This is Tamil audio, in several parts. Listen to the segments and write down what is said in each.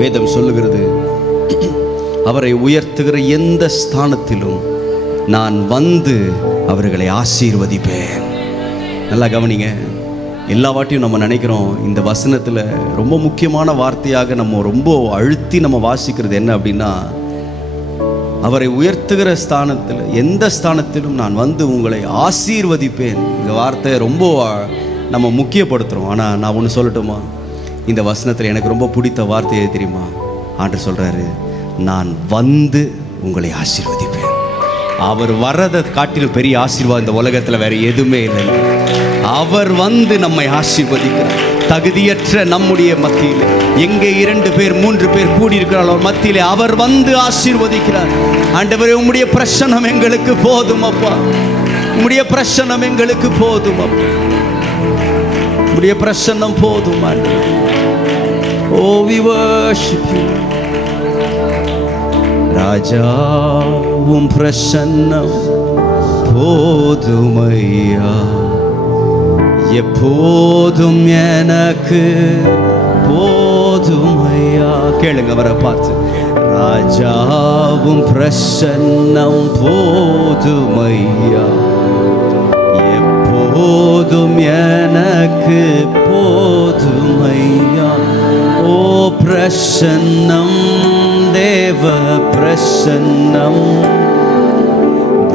வேதம் சொல்லுகிறது, அவரை உயர்த்துகிற எந்த ஸ்தானத்திலும் நான் வந்து அவர்களை ஆசீர்வதிப்பேன். நல்லா கவனிங்க. எல்லா வாட்டியும் நம்ம நினைக்கிறோம், இந்த வசனத்தில் ரொம்ப முக்கியமான வார்த்தையாக நம்ம ரொம்ப அழுத்தி நம்ம வாசிக்கிறது என்ன அப்படின்னா, அவரை உயர்த்துகிற ஸ்தானத்தில் எந்த ஸ்தானத்திலும் நான் வந்து உங்களை ஆசீர்வதிப்பேன். இந்த வார்த்தையை ரொம்ப நம்ம முக்கியப்படுத்துகிறோம். ஆனால் நான் ஒன்று சொல்லட்டுமா, இந்த வசனத்தில் எனக்கு ரொம்ப பிடித்த வார்த்தை எது தெரியுமா? ஆண்டவர் சொல்கிறாரு, நான் வந்து உங்களை ஆசீர்வதிப்பேன். அவர் வர்றதை காட்டிலும் பெரிய ஆசீர்வாதம் இந்த உலகத்தில் வேறு எதுவுமே இல்லை. அவர் வந்து நம்மை ஆசீர்வதிக்கிறார். தகுதியற்ற நம்முடைய மத்தியில் எங்கே 2 பேர் 3 பேர் கூடியிருக்கிறாரோ மத்தியிலே அவர் வந்து ஆசீர்வதிக்கிறார். ஆண்டவரே, உம்முடைய பிரசன்னம் எங்களுக்கு போதும் அப்பா, உம்முடைய பிரசன்னம் எங்களுக்கு போதும் அப்பா, உம்முடைய பிரசன்னம் போதும் ஆண்டவரே. Oh, we worship you. ராஜா, உம் பிரசன்னம் போதுமையா, எப்போதும் எனக்கு போதுமையா. கேளுங்க அவரை பார்த்து, ராஜாவும் பிரசன்னம் போதுமையா, எப்போதும் எனக்கு போதுமையா. ஓ பிரசன்னம், தேவ பிரசன்னம்,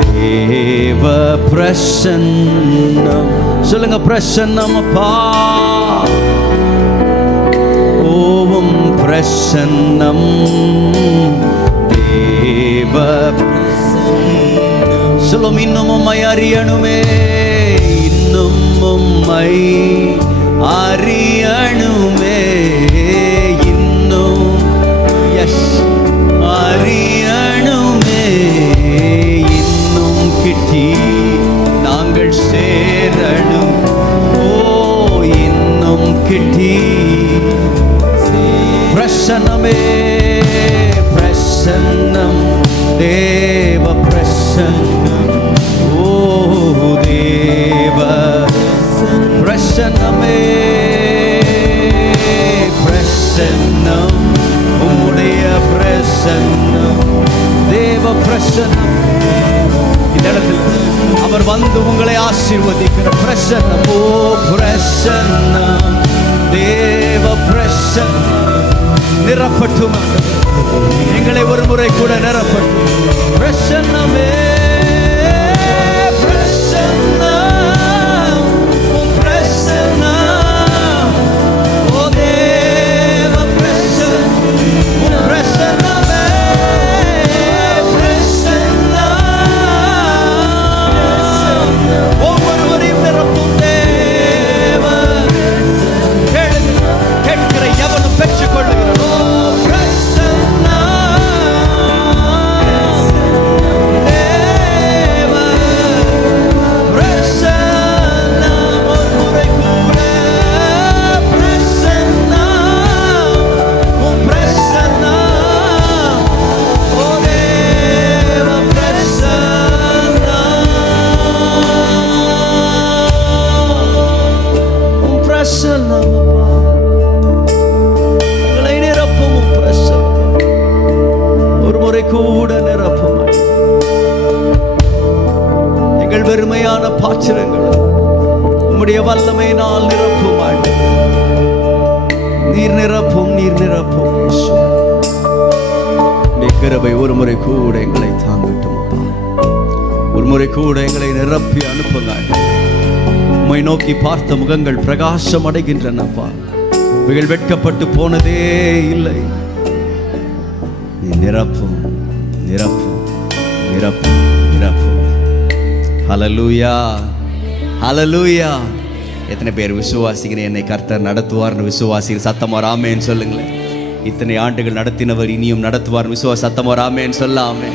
தேவ பிரசன்னம். சொல்லுங்க, பிரசன்னம் அப்பா. ஓம் பிரசன்னம், தேவ பிரசன்னம். சொல்லும், இன்னும் உம்மை அறியணுமே, இன்னும் உம்மை அறியணுமே, இன்னும் எஸ் அறியணுமே, இன்னும் கிட்டி நாங்கள் சேரணும். ஓ, இன்னும் கிட்டி பிரசன்னமே, பிரசன்னம், தேவ பிரசன்னம். ஓ தேவ பிரசன்னமே, பிரசன்னம், உம்முடைய பிரசன்னம், தேவ பிரசன்னம். இந்த இடத்தில் அவர் வந்து உங்களை ஆசீர்வதிக்கிற பிரசன்னம். ஓ பிரசன்னம், தேவ பிரசன்னம் நிரப்பட்டும். எங்களை ஒரு முறை கூட நிரப்பட்டும். பிரசன்னமே, பிரசன்னம், உம் பிரசன்னம். ஓ தேவ பிரசன்னம், உம் பிரசன்னமே, பிரசன்னம் ஒவ்வொருவரையும் நிரப்பும் தேவ. கேட்கிற எவனும் பெற்றுக் கொள்ளுகிறார். கூட நிரப்பும் எங்கள் வெறுமையான பாத்திரங்கள் உம்முடைய வல்லமையினால் நிரப்பும். நீர் நிரப்பும், நீர் நிரப்பும். கிருபை ஒரு முறை கூட எங்களை தாங்கட்டும் அப்பா. ஒரு முறை கூட எங்களை நிரப்பி அனுப்புங்க. உம்மை நோக்கி பார்த்த முகங்கள் பிரகாசம் அடைகின்றனப்பா. இவைகள் வெட்கப்பட்டு போனதே இல்லை. நீ நிரப்பும், நிரப்பும், நிரப்பும், நிரப்பும். ஹல்லேலூயா, ஹல்லேலூயா. எத்தனை பேர் விசுவாசிக்கிறேன் என்னை கர்த்தர் நடத்துவார்னு விசுவாசிக்கிற சத்தமா ஆமென் சொல்லுங்களேன். இத்தனை ஆண்டுகள் நடத்தினவர் இனியும் நடத்துவார் விசுவாச சத்தமா ஆமென் சொல்லாமே.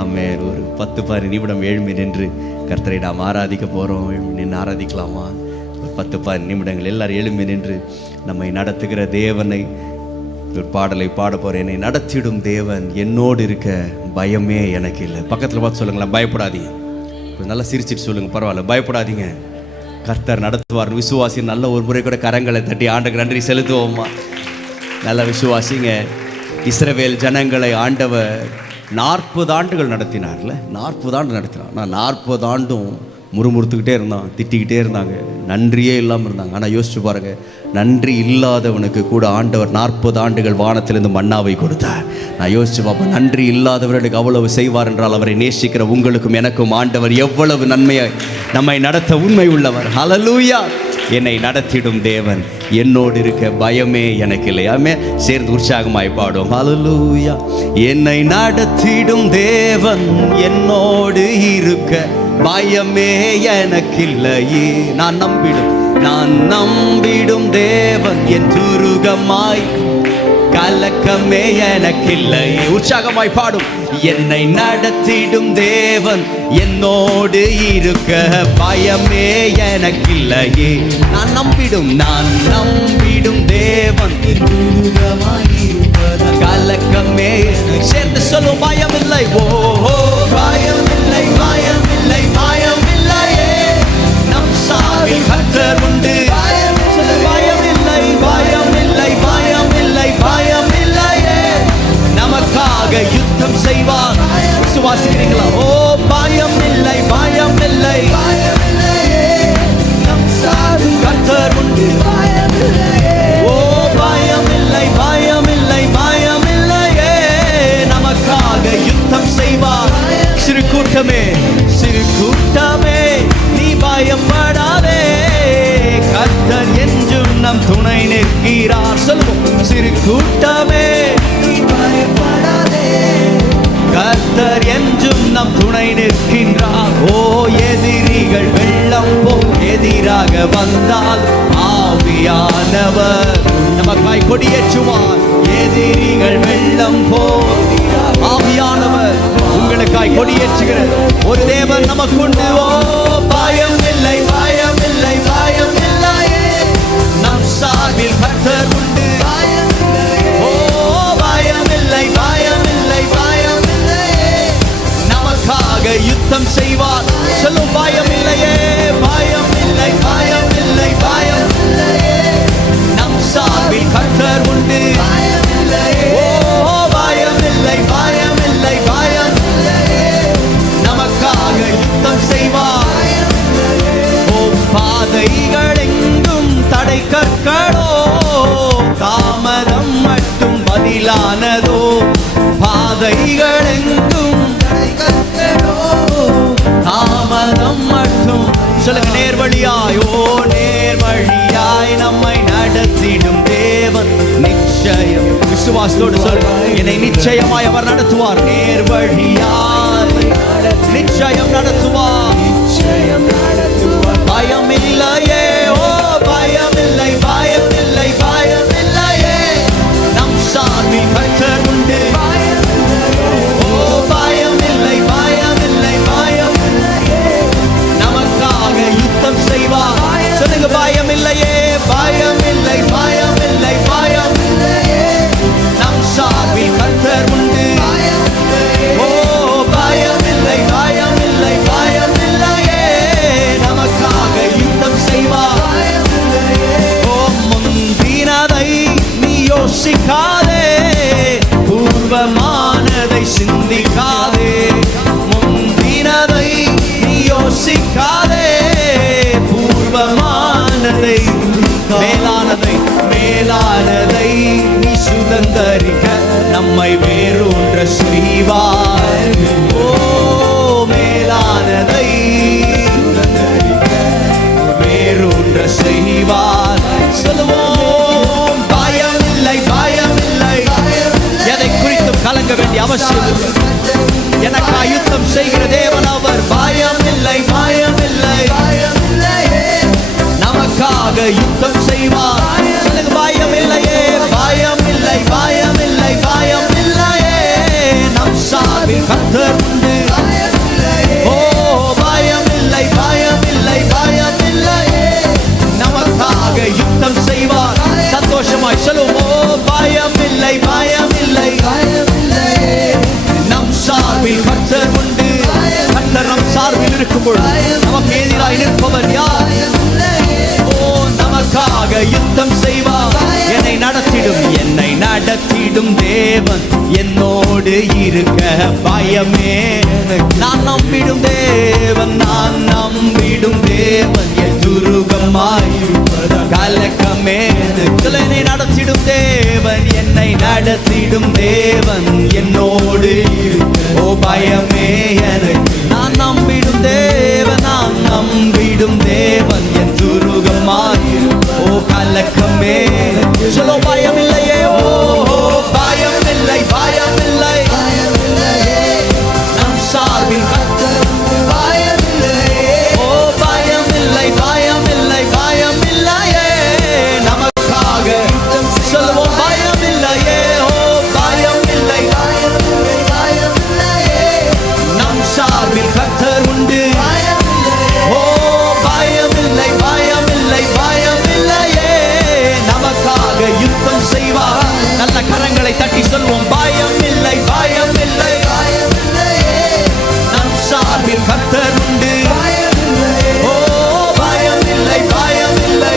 ஆமென். ஒரு 10-12 நிமிடம் எழும்பி நின்று கர்த்தரை நாம் ஆராதிக்க போகிறோம். நின்று ஆராதிக்கலாமா? ஒரு 10-12 நிமிடங்கள் எல்லாரும் எழும்பி நின்று நம்மை நடத்துகிற தேவனை ஒரு பாடலை பாட போகிறேன். என்னை நடத்திடும் தேவன் என்னோடு இருக்க பயமே எனக்கு இல்லை. பக்கத்தில் பார்த்து சொல்லுங்களேன், பயப்படாதீங்க. கொஞ்சம் நல்லா சிரிச்சிட்டு சொல்லுங்க, பரவாயில்ல, பயப்படாதீங்க. கர்த்தர் நடத்துவார் விசுவாசி. நல்ல ஒரு முறை கூட கரங்களை தட்டி ஆண்டுக்கு நன்றி செலுத்துவோம்மா. நல்ல விசுவாசிங்க. இஸ்ரவேல் ஜனங்களை ஆண்டவர் 40 ஆண்டுகள் நடத்தினார்ல. 40 ஆண்டு நடத்தினார். நான் 40 ஆண்டும் முறுமுறுத்துக்கிட்டே இருந்தான், திட்டிக்கிட்டே இருந்தாங்க, நன்றியே இல்லாமல் இருந்தாங்க. ஆனால் யோசிச்சு பாருங்க, நன்றி இல்லாதவனுக்கு கூட ஆண்டவர் 40 ஆண்டுகள் வானத்திலிருந்து மன்னாவை கொடுத்தார். நான் யோசிச்சு பார்ப்பேன், நன்றி இல்லாதவர்களுக்கு அவ்வளவு செய்வார் என்றால் அவரை நேசிக்கிற உங்களுக்கும் எனக்கும் ஆண்டவர் எவ்வளவு நன்மையை நம்மை நடத்த உண்மை உள்ளவர். ஹல்லேலூயா. என்னை நடத்திடும் தேவன் என்னோடு இருக்க பயமே எனக்கு இல்லையாமே. சேர்ந்து உற்சாகமாய் பாடும். ஹல்லேலூயா. என்னை நடத்திடும் தேவன் என்னோடு இருக்க பயமே எனக்கில்லையே. நான் நம்பிடும் தேவன் என் துருகமாய் கலக்கமே எனக்கில்லையே. உற்சாகமாய் பாடும். என்னை நடத்திடும் தேவன் என்னோடு இருக்க பயமே எனக்கில்லையே. நான் நம்பிடும் தேவன் கலக்கமே. சேர்ந்து சொல்லும். பயமில்லை. ஓ பயமில்லை, பயமில்லை, பயமில்லையே. நம் சாவில் கர்த்தர் உண்டு. பயமில்லை, பயமில்லை, பயமில்லை, பயமில்லையே. நமக்காக யுத்தம் செய்வார். விசுவாசிக்கிறீங்களா? ஓ பயமில்லை, பயமில்லை, நம் சாவில் கர்த்தர் உண்டு. ஓ பயமில்லை, பயமில்லை, பயமில்லையே. நமக்காக யுத்தம் செய்வார். சிறு கூட்டமே, சிறு கூட்டமே, நீ பயப்படாதே, கர்த்தர் என்றும் நம் துணை நிற்கிறார். சொல்லுவோம். சிறு கூட்டமே, நீ பயப்படாதே, கர்த்தர் என்றும் நம் துணை நிற்கின்றார். ஓ எதிரிகள் வெள்ளம் போல் எதிராக வந்தால் ஆவியானவர் நமக்காய் கொடியேற்றுவார். எதிரிகள் வெள்ளம் போல் ஆவியானவர் உங்களுக்காய் கொடியேற்றுகிற ஒரு தேவன் நமக்குண்டு. ஓ பயமில்லை, பயமில்லை, பயமில்லையே. நம் சார்பில் கர்த்தர் உண்டு. ஓ பயமில்லை, பயமில்லை, பயமில்லையே. நமக்காக யுத்தம் செய்வார். சொல்லும். பயமில்லையே, பயமில்லை, பயமில்லை, பயமில்லையே. நம் சார்பில் கர்த்தர் உண்டு. ஓ பயமில்லை, பயமில்லை, பயமில்லையே. நமக்காக யுத்தம் செய்வார். ஓ பாதைகள் எங்கும் தடை கற்களோ, தாமதம் மட்டும் பதிலானதோ. பாதைகள் எங்கும் தடை கற்களோ, தாமதம் மட்டும். சொல்லுங்க. நேர்வழியாய், ஓ நேர்வழியாய் நம்மை நடத்திடும் தேவன் நிச்சயம். விசுவாசத்தோடு சொல்லுங்க. என்னை நிச்சயமாய் அவர் நடத்துவார். நேர்வழியாய் நிச்சயம் நடத்துவார். பயமில்லையே. ஓ பயமில்லை, பயமில்லை, பயமில்லையே. நம் சார்பில் கர்த்தர் உண்டு. ஓ பயமில்லை, பயமில்லை, பயமில்லையே. நமக்காக யுத்தம் செய்வார். சொல்லுங்க. பயமில்லையே, பயமில்லை, பயமில்லை, பயமில்லையே. நம் சார்பில் கர்த்தர் உண்டு. ஓ பயமில்லை, பயமில்லை, பயமில்லையே. நமக்காக யுத்தம் செய்வார். ஓ முந்தினதை நீ யோசிக்காதே, பூர்வமானதை சிந்திக்காதே. முந்தினதை நீ யோசிக்காதே, பூர்வமானதை, மேலானதை, மேலானதை நீ சுதந்தரிக்க நம்மை வேறொன்ற செய்வார். ஓ மேலானதை வேறொன்ற செய்வார். சொல்லுவோம். பயமில்லை, பயமில்லை, எதை குறித்தும் கலங்க வேண்டிய அவசியம் இல்லை. எனக்கு யுத்தம் செய்கிற தேவன் அவர். பயமில்லை, பயமில்லை, நமக்காக யுத்தம் செய்வார். பயமில்லையே, பயமில்லை, பயமில்லை, பயமில்லையே. நம் சார்பில் கர்த்தர் உண்டு. ஓ பயமில்லை, பயமில்லை, பயமில்லையே. நமக்காக யுத்தம் செய்வார். சந்தோஷமாய் சொல்லுவோம். ஓ பயமில்லை, பயமில்லை, பயமில்லையே. நம் சார்பில் கர்த்தர் உண்டு. கர்த்தர் நம் சார்பில் இருக்கும்போது நமக்கு எதிராக நிற்பவர் யார்? ஓ நமக்காக யுத்தம் நடத்திடும் தேவன் என்னோடு இருக்க பயமே. நான் நம்பிடும் தேவன், நான் நம்பிடும் தேவன் என் துருகமாயிருப்பதா கலக்கமே. என்னை நடத்திடும் தேவன், என்னை நடத்திடும் தேவன் என்னோடு இருக்க ஓ பயமே எனக்கு. நான் நம்பிடும் தேவன், நான் நம்பிடும் தேவன் என் துருகமாயிருப்ப ஓ கலக்கமே. சொல்ல பயமில்லையே, ஓ பயமில்லை, பயமில்லை, நம் சார்பில் கர்த்தர் பயமில்லையே. ஓ பயமில்லை, பயமில்லை, பயமில்லையே, நமக்காக சொல்லுவோம் பயமில்லையே. ஓ பயமில்லை, நம் சார்பில் கர்த்தர் உண்டு. ஓ பயமில்லை, பயமில்லை, பயமில்லையே, நமக்காக யுத்தம் செய்வார். நல்ல கரங்களை தட்டி சொல்வோம் பயமில்லை, பயமில்லை, நம் சார்பில் கர்த்தர் உண்டு. ஓ பயமில்லை, பயமில்லை,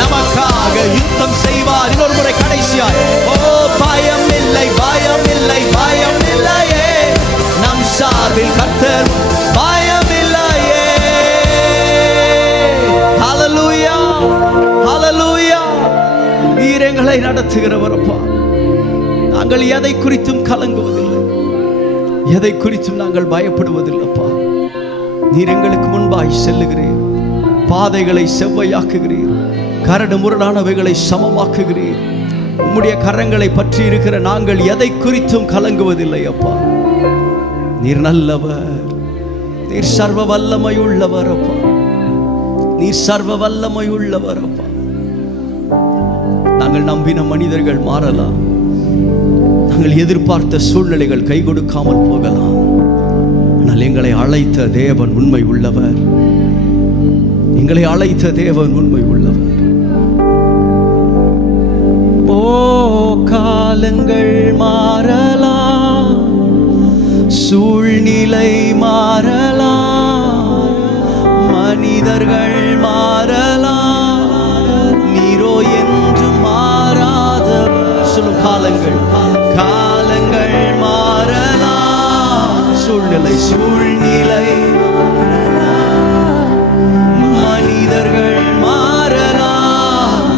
நமக்காக யுத்தம் செய்வார். இன்னொரு முறை கடைசியாய், ஓ பயமில்லை, பயமில்லை, பயமில்லையே, நம் சார்பில் கர்த்தர் பயமில்லையே. ஹல்லேலூயா, ஹல்லேலூயா. நீர் எங்களை நடத்துகிறவரப்பா. நாங்கள் எதை குறித்தும் கலங்குவதில்லை, எதை குறித்தும் நாங்கள் பயப்படுவதில்லைப்பா. நீர் எங்களுக்கு முன்பாய் செல்லுகிறீர், பாதைகளை செவ்வையாக்குகிறீர், கரடு முரடானவைகளை சமமாக்குகிறீர். உம்முடைய கரங்களை பற்றி இருக்கிற நாங்கள் எதை குறித்தும் கலங்குவதில்லை அப்பா. நீர் நல்லவர், நீர் சர்வ வல்லமை உள்ளவர் அப்பா, நீர் சர்வ வல்லமை உள்ளவர் அப்பா. நாங்கள் நம்பின மனிதர்கள் மாறலாம், நாங்கள் எதிர்பார்த்த சூழ்நிலைகள் கை கொடுக்காமல் போகலாம், ஆனால் எங்களை அழைத்த தேவன் உண்மை உள்ளவர், எங்களை அழைத்த தேவன் உண்மை உள்ளவர். ஓ காலங்கள் மாறலாம், சூழ்நிலை மாறலாம், மனிதர்கள் மாறலாம், நீரோ என்று மாறாதவர். சொல்லும் காலங்கள், காலங்கள் மாறலாம், சூழ்நிலை, சூழ்நிலை மனிதர்கள் மாறலாம்,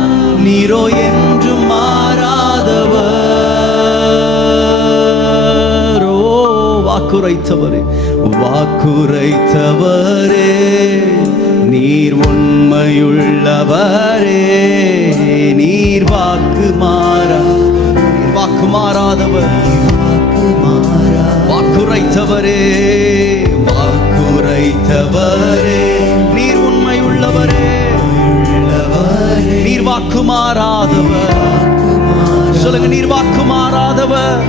நீரோ என்று மாறாதவர். ஓ வாக்குரைத்தவரே, வாக்குரைத்தவரே, நீர் உண்மையுள்ளவரே, நீர் வாக்கு மாறாதவர், வாக்குரைத்தவரே, வாக்குரைத்தவரே, நீர் உண்மையுள்ளவரே, நீர் வாக்கு மாறாதவர். சொல்லுங்க, நீர் வாக்கு மாறாதவர்.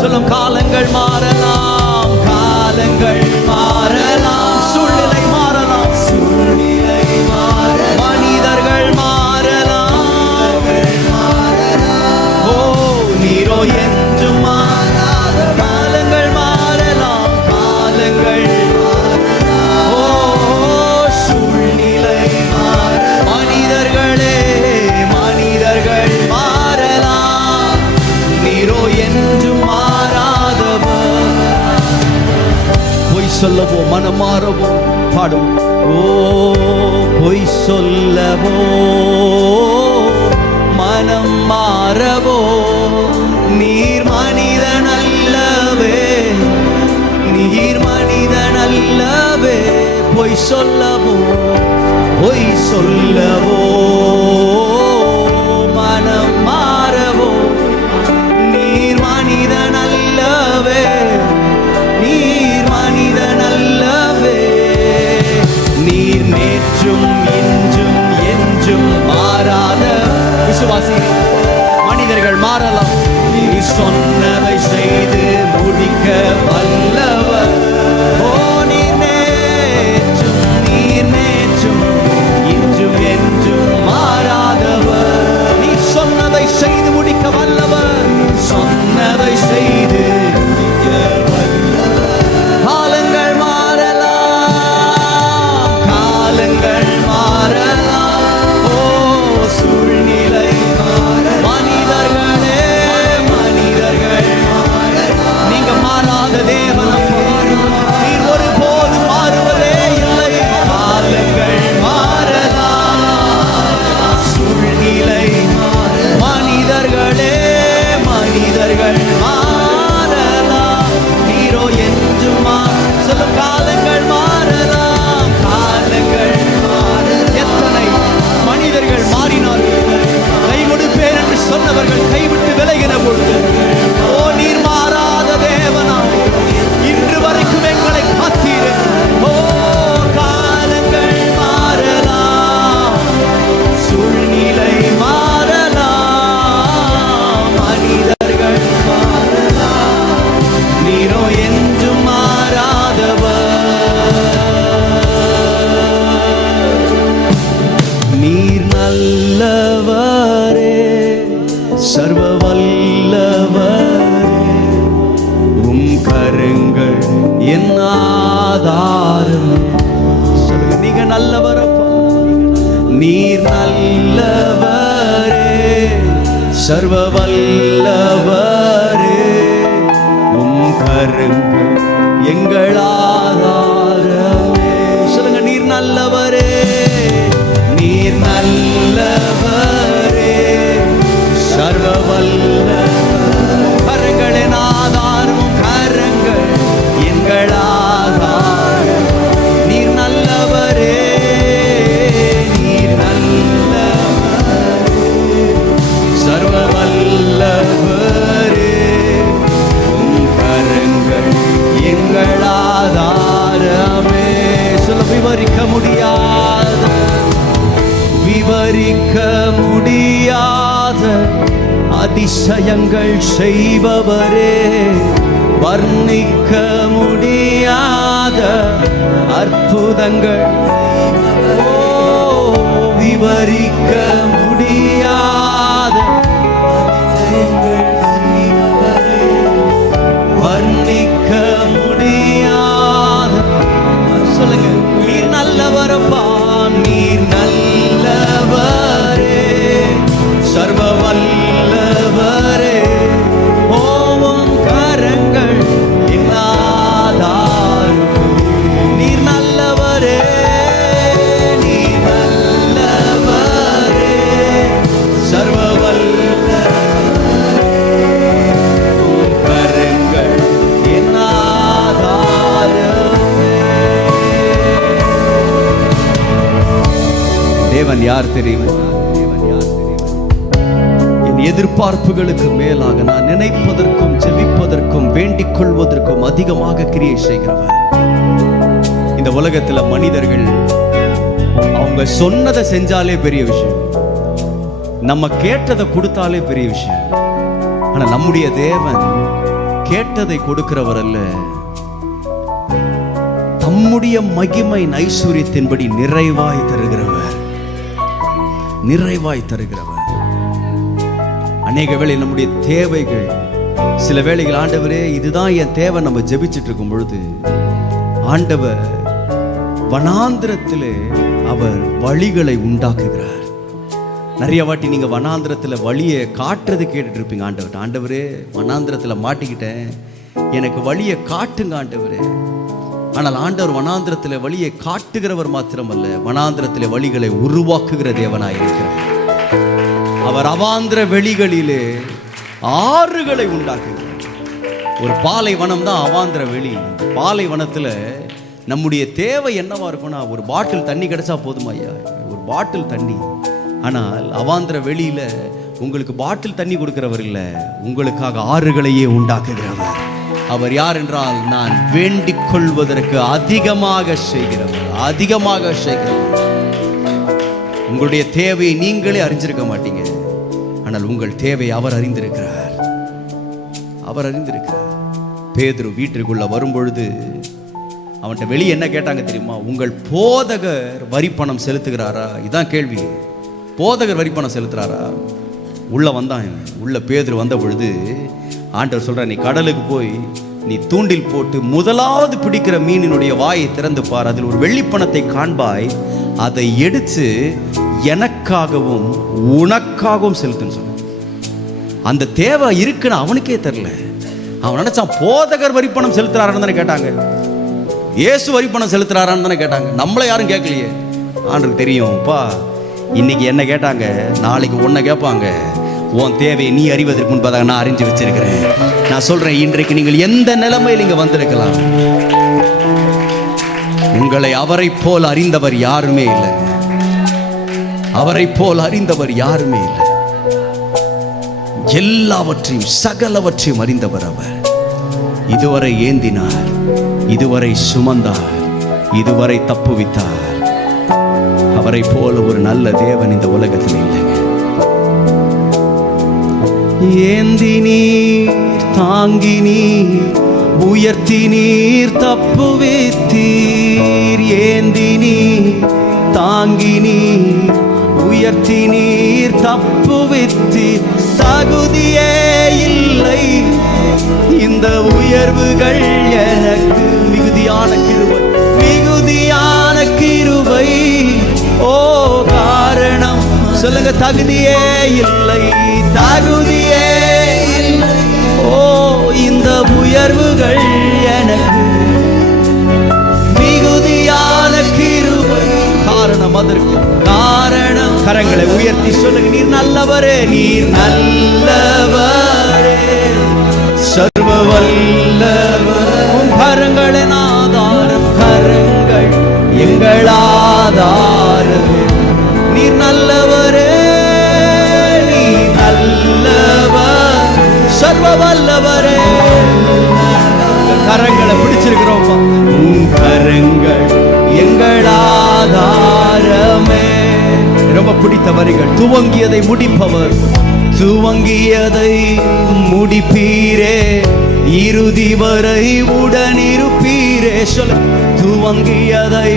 சொல்லும் காலங்கள் மாறலாம், காலங்கள் மாறலாம், சூழ்நிலை மாறலாம், சூழ்நிலை மாறலாம், மனிதர்கள் மாறலாம், ஓ நீரோ என்று மாறாத. காலங்கள் மாறலாம், காலங்கள் மாறலாம், ஓ சூழ்நிலை மாறலாம், மனிதர்களே, மனிதர்கள் மாறலாம், நீரோ என்று மாறாதவர். பொய் சொல்லவோ மனம் மாறவோ பாடும். ஓ பொய் சொல்லவோ மனம் மாறவோ நீர் மனிதன் அல்லவே, நீர் மனிதன் அல்லவே. பொய் சொல்லவோ, பொய் சொல்லவோ மனம் மாறவோ நீர் மனிதன் அல்லவே, நீர் மனிதன் அல்லவே. நீர் நேற்றும் இன்றும் என்றும் மாறாத விசுவாசி. மனிதர்கள் மாறலாம், நீர் சொன்னதை செய்து முடிக்க வல்லவர். ஓ நீர் நேற்றும், நீர் நேற்றும் இன்றும் என்றும் மாறாதவர். நீர் சொன்னதை செய்து முடிக்க வல்லவர், சொன்னதை செய்து முடிக்க வல்லவர். காலங்கள் மாறலாம், காலங்கள் மாறலாம், ஓ சூழ்நிலை சர்வ வல்லவரே, உம் கரங்கள் என் ஆதாரம். சொல்லுங்க, நீங்க நல்லவரப்பா, நீர் நல்லவரே, சர்வ வல்லவரே, உம் கரங்கள் எங்கள் ஆதாரமே. சொல்லுங்க, நீர் நல்லவரே, நீர் நல்லவரே, சர்வ வல்ல கரங்களின் ஆதாரம், கரங்கள் எங்கள் ஆதாரம். நீர் நல்லவரே, நீர் நல்லவரே, சர்வ வல்லவரே, உம் கரங்கள் எங்கள் ஆதாரமே. சொல்ல, விவரிக்க முடியாத, விவரிக்க முடியாத அதிசயங்கள் செய்பவரே, வர்ணிக்க முடியாத அற்புதங்கள், விவரிக்க முடியாத அதிசயங்கள் செய்பவரே, வர்ணிக்க முடியாத. சொல்லுங்க, நீர் நல்லவரப்பா, நீர் நல்லவரே, சர்வ வல்லவரே, ஓம் கரங்கள் என் ஆதாரம். நீர் நல்லவரே, நீர் நல்லவரே, சர்வ வல்லவரே, ஓம் கரங்கள் என் ஆதாரமே. தேவன் யார் தெரியுமா? என் எதிர்பார்ப்புகளுக்கு மேலாக நான் நினைப்பதற்கும் ஜெபிப்பதற்கும் வேண்டிக் கொள்வதற்கும் அதிகமாக கிரியை செய்கிறவர். இந்த உலகத்துல மனிதர்கள் அவங்க சொன்னதை செஞ்சாலே பெரிய விஷயம், நம்ம கேட்டதை கொடுத்தாலே பெரிய விஷயம். ஆனா நம்முடைய தேவன் கேட்டதை கொடுக்கிறவர் அல்ல, தம்முடைய மகிமை ஐஸ்வரியத்தின்படி நிறைவாய் தருகிறவர், நிறைவாய் தருகிறவர். அநேக வேளை நம்முடைய தேவைகள், சில வேளைகள் ஆண்டவரே இதுதான் என் தேவை நம்ம ஜெபிச்சுட்டு இருக்கும் பொழுது, ஆண்டவர் வனாந்திரத்திலே அவர் வழிகளை உண்டாக்குகிறார். நிறைய வாட்டி நீங்க வனாந்திரத்தில் வழியை காட்டுறது கேட்டுட்டு இருப்பீங்க. ஆண்டவர், ஆண்டவரே வனாந்திரத்தில் மாட்டிக்கிட்டேன், எனக்கு வழியை காட்டுங்க ஆண்டவரே. ஆனால் ஆண்டவர் வனாந்திரத்தில் வழியை காட்டுகிறவர் மாத்திரமல்ல, வனாந்திரத்தில் வழிகளை உருவாக்குகிற தேவனாயிருக்கிறார். அவர் அவாந்திர வெளிகளிலே ஆறுகளை உண்டாக்குகிறார். ஒரு பாலைவனம் தான் அவாந்திர வெளி. பாலைவனத்தில் நம்முடைய தேவை என்னவா இருக்கும்னா, ஒரு பாட்டில் தண்ணி கிடைச்சா போதுமா ஐயா, ஒரு பாட்டில் தண்ணி. ஆனால் அவாந்திர வெளியில உங்களுக்கு பாட்டில் தண்ணி கொடுக்கிறவர் இல்லை, உங்களுக்காக ஆறுகளையே உண்டாக்குகிறவர். அவர் யார் என்றால், நான் வேண்டிக் கொள்வதற்கு அதிகமாக செய்கிறவர், அதிகமாக செய்கிறவர். உங்களுடைய தேவையை நீங்களே அறிஞ்சிருக்க மாட்டீங்க, ஆனால் உங்கள் தேவை அவர் அறிந்திருக்கிறார், அவர் அறிந்திருக்கிறார். பேதுரு வீட்டிற்குள்ள வரும்பொழுது அவன்கிட்ட வெளியே என்ன கேட்டாங்க தெரியுமா? உங்கள் போதகர் வரி பணம் செலுத்துகிறாரா? இதான் கேள்வி. போதகர் வரி பணம் செலுத்துறாரா? உள்ள வந்தான். உள்ள பேதுரு வந்த பொழுது ஆண்டவர் சொல்ற, நீ கடலுக்கு போய் நீ தூண்டில் போட்டு முதலாவது பிடிக்கிற மீனினுடைய வாயை திறந்து பார், அதில் ஒரு வெள்ளிப்பணத்தை காண்பாய், அதை எடுத்து எனக்காகவும் உனக்காகவும் செலுத்துன்னு சொன்ன. அந்த தேவை இருக்குன்னு அவனுக்கே தெரியல. அவன் நினைச்சான் போதகர் வரி பணம் செலுத்துறாருன்னு தானே கேட்டாங்க, இயேசு வரி பணம் செலுத்துறாரான்னு தானே கேட்டாங்க. நம்மளை யாரும் கேட்கலையே. ஆண்டருக்கு தெரியும்ப்பா, இன்னைக்கு என்ன கேட்டாங்க, நாளைக்கு ஒன்றை கேட்பாங்க. உன் தேவையை நீ அறிவதற்கு முன்பதாக நான் அறிஞ்சு வச்சிருக்கிறேன். நான் சொல்றேன், இன்றைக்கு நீங்கள் எந்த நிலைமையில் இங்க வந்திருக்கலாம், உங்களை அவரை போல் அறிந்தவர் யாருமே இல்லை, அவரை போல் அறிந்தவர் யாருமே இல்லை. எல்லாவற்றையும் சகலவற்றையும் அறிந்தவர் அவர். இதுவரை ஏந்தினார், இதுவரை சுமந்தார், இதுவரை தப்புவித்தார். அவரை போல ஒரு நல்ல தேவன் இந்த உலகத்தில் இல்லைங்க. ஏந்தி நீர், தாங்கி நீர், உயர்த்தி நீர், தப்புவித்தீர். ஏந்தி நீர், தாங்கி நீர், உயர்த்தி நீர் தப்புவித்து தகுதியே இல்லை. இந்த உயர்வுகள் எனக்கு மிகுதியான கிருபை, மிகுதியான கிருபை. ஓ காரணம் சொல்லுங்க, தகுதியே இல்லை, தகுதியே இல்லை. ஓ இந்த உயர்வுகள் எனக்கு மிகுதியான கிருபை. காரணம் அதற்கு காரணம். கரங்களை உயர்த்தி சொல்லுங்க, நீர் நல்லவரே, நீர் நல்லவரே, சர்வ வல்லவர். உன் கரங்களின் ஆதாரம், கரங்கள் எங்கள் ஆதாரம். நீர் நல்லவரே, நீர் நல்லவர், சர்வ வல்லவரே. கரங்களை பிடிச்சிருக்கிறோம். உன் கரங்கள் எங்கள் ஆதாரமே. ரொம்ப பிடித்த வரிகள். துவங்கியதை முடிப்பவர், துவங்கியதை முடிப்பீரே, இறுதி வரை உடனிருப்பீரே. சொல்ல, துவங்கியதை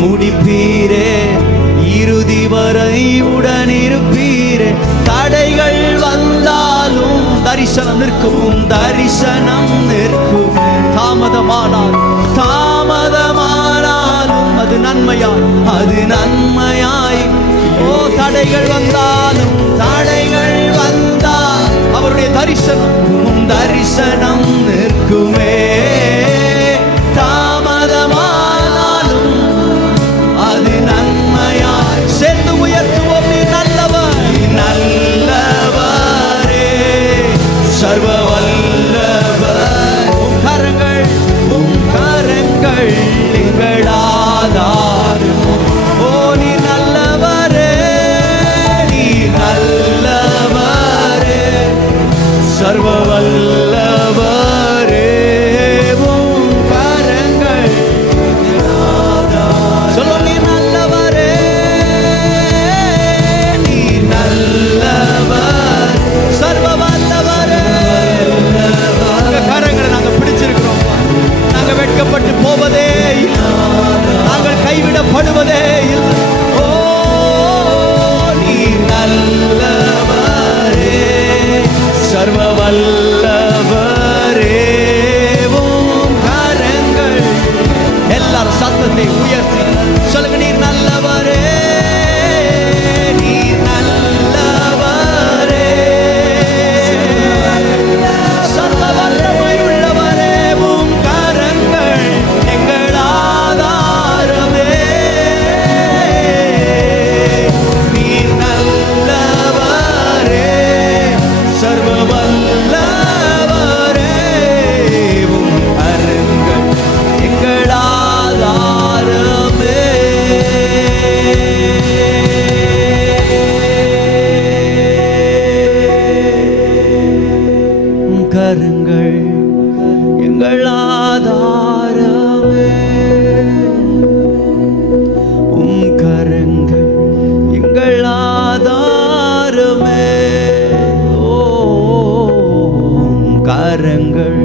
முடிப்பீரே, இறுதி வரை உடனிருப்பீரே. தடைகள் வந்தாலும் தரிசனம் நிற்கும், தரிசனம் நிற்கும். தாமதமானாலும் அது நன்மையாய், அது நன்மையாய். ஓ தடைகள் வந்தாலும், தடைகள் வந்தால் அவருடைய தரிசனம், தரிசனம் நிற்குமே. தாமதமானாலும் அது நன்மையாய். சேர்ந்து உயர்த்துவோம், நீ நல்லவர், நல்லவரே, சர்வ வல்லவர். உம் கரங்கள், உம் கரங்கள் எங்கள் ஆதாரம். ஓ நீ நல்லவரே, நீ நல்லவரே, சர்வ வல்லவரே. உம் கரங்கள் சொல்லுவோம், நீ நல்லவரே, நீ நல்லவர், சர்வ வல்லவரே. கரங்களை நாங்கள் பிடிச்சிருக்கிறோம். நாங்கள் வெட்கப்பட்டு போவதே இல்லை, நாங்கள் கைவிடப்படுவதே இல்லை. ஓ நீ நல்லவரே, சர்வ வல்லவரே. உம் கரங்கள். எல்லாரும் சத்தத்தை உயர்த்தி சொல்லுங்க, நீர் நல்லவரே, நீர் நல்லவரே, சர்வ வல்லமை உள்ளவரே. உம் கரங்கள் எங்கள் ஆதாரமே. நீர் நல்லவரே, சர்வ வல்லவரே. உம் கரங்கள் எங்கள் ஆதாரமே. உம் கரங்கள் எங்கள் ஆதாரமே. உம் கரங்கள் எங்கள் ஆதாரமே. ஓ உம் கரங்கள்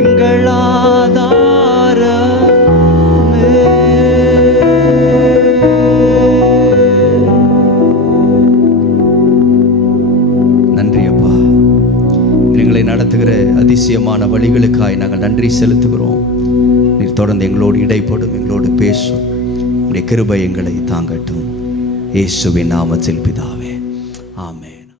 எங்கள் ஆதாரமே. நன்றி அப்பா, எங்களை நடத்துகிற அதிசயமான வழிகளுக்காய் நாங்கள் நன்றி செலுத்துகிறோம். நீர் தொடர்ந்து எங்களோடு இடைப்படும், எங்களோடு பேசும். உடைய கிருபை எங்களை தாங்கட்டும். இயேசுவின் நாமத்தில் பிதாவே, ஆமென்.